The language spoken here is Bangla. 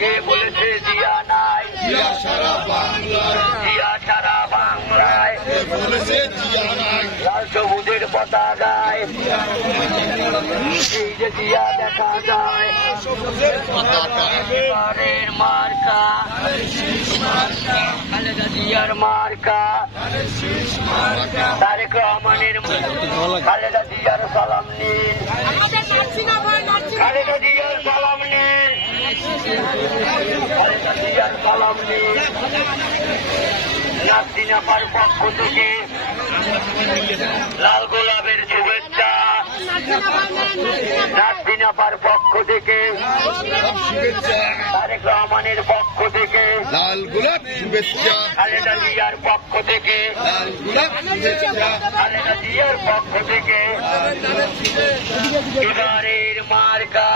কে বলেছে জিয়া নাই? জিয়া সারা বাংলায়, জিয়া সারা বাংলায় বলেছে জিয়া নাই। লাল সবুজের পতাকায় এই যে জিয়া দেখা যায়, এবারের মার্কা খালেদা জিয়ার মার্কা, তারেক রহমানের খালেদা জিয়ার সালাম নিন, খালেদা জিয়ার সালাম নিন, খালেদা জিয়ার সালাম নিন। নাসরিন আপার পক্ষ থেকে লাল গোলাপের শুভেচ্ছা, নাসরিন আপার পক্ষ থেকে শুভেচ্ছা, তারেক রহমানের পক্ষ থেকে লাল গোলাপ শুভেচ্ছা, খালেদা জিয়ার পক্ষ থেকে লাল গোলাপ শুভেচ্ছা, খালেদা জিয়ার পক্ষ থেকে এবারের মার্কা